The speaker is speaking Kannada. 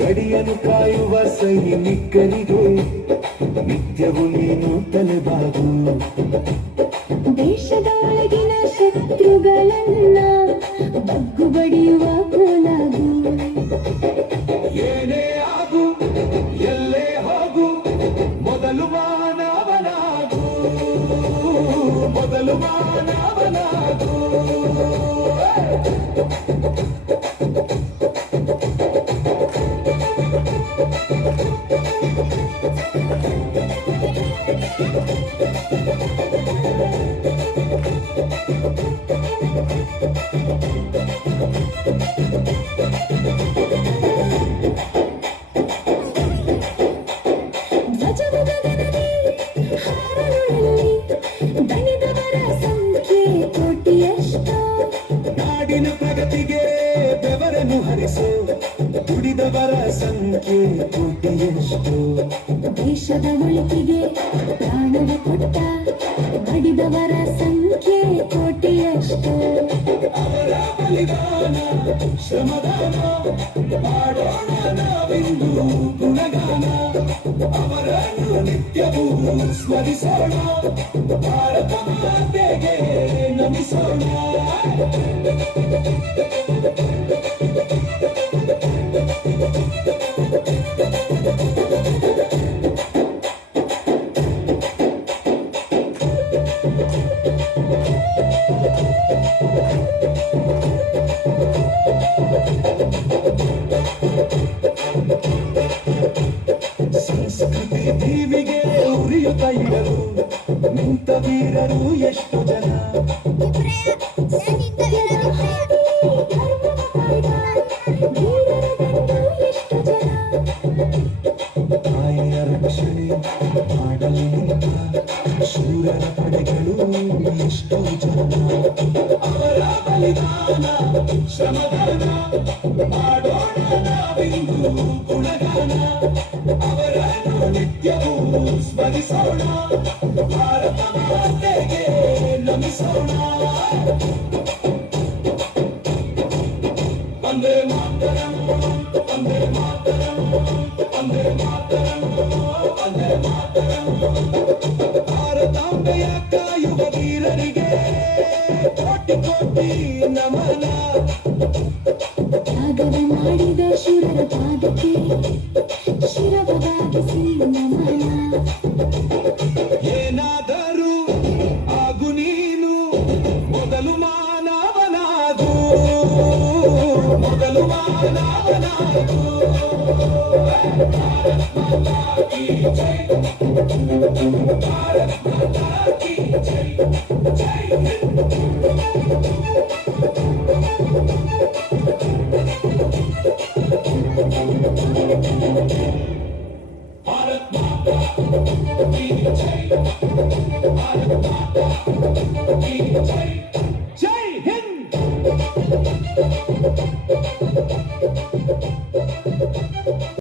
ಗಡಿಯನ್ನು ಕಾಯುವ ಸೈನಿಕರಿಗೆ ನಿತ್ಯವೂ ನೀನು ತಲೆಬಾಗು. ದೇಶದ ಒಳಗಿನ ಶತ್ರುಗಳನ್ನ ಬಗ್ಗು ಬಡಿಯುವ ಕೋಲಾಗು. ಏನೇ ಆಗು ಎಲ್ಲೇ ಹೋಗು ಮೊದಲು ಮಾನವನಾಗು, ಮೊದಲು ಮಾನವನಾಗು. ನಾಡಿನ ಪ್ರಗತಿಗೆ ಬೆವರನ್ನು ಹರಿಸು, ದುಡಿದವರ ಸಂಖ್ಯೆ ಕೋಟಿಯಷ್ಟು. ದೇಶದ ಒಳಿತಿಗೆ ಪ್ರಾಣವ ಕೊಟ್ಟ ಮಾಡಿದವರ ಸಂಖ್ಯೆ ಕೋಟಿಯಷ್ಟು. ಅವರ ಬಲಿದಾನ ಶ್ರಮದಾನ ಮಾಡೋಣ ನಾವಿಂದು ಗುಣಗಾನ. ಅವರನ್ನು ನಿತ್ಯವೂ ಸ್ಮರಿಸೋಣ, ಭಾರತ ಮಾತೆಗೆ ನಮಿಸೋಣ. ಸಂಸ್ಕೃತಿ ದೀವಿಗೆ ಉರಿಯುತ್ತ ಇಡಲು ನಿಂತ ವೀರರು ಎಷ್ಟು ಜನ. ತಾಯಿಯ ರಕ್ಷಣೆ ಮಾಡಲು ನಿಂತ ಶೂರರ ಪಡೆಗಳು ಎಷ್ಟು ಜನ. ಅವರ ಬಲಿದಾನ ಶ್ರಮದಾನ ಮಾಡೋಣ ನಾವಿಂದು ಗುಣಗಾನ. ಅವರನ್ನು ನಿತ್ಯವೂ ಸ್ಮರಿಸೋಣ, ಭಾರತ ಮಾತೆಗೆ ನಮಿಸೋಣ. ವಂದೇ ಮಾತರಂ, ವಂದೇ ಮಾತರಂ, ವಂದೇ ಮಾತರಂ, ವಂದೇ ಮಾತರಂ. ಭಾರತಾಂಬೆಯ ಕಾಯುವ ವೀರರಿಗೆ ಕೋಟಿ ಕೋಟಿ ನಮನ. ತ್ಯಾಗವ ಮಾಡಿದ ಶೂರರ ಪಾದಕ್ಕೆ ಶಿರವಾಗಿಸಿ ನಮನ. ಏನಾದರೂ ಆಗು ನೀನು ಮೊದಲು ಮಾನವನಾಗು, ಮೊದಲು ಮಾನವನಾಗು. ಭಾರತ್ ಮಾತಾ ಕೀ ಜೈ, ಭಾರತ್ ಮಾತಾ ಕೀ ಜೈ, ಜೈ ಹಿಂದ್. भारत माता की जय, भारत माता की जय.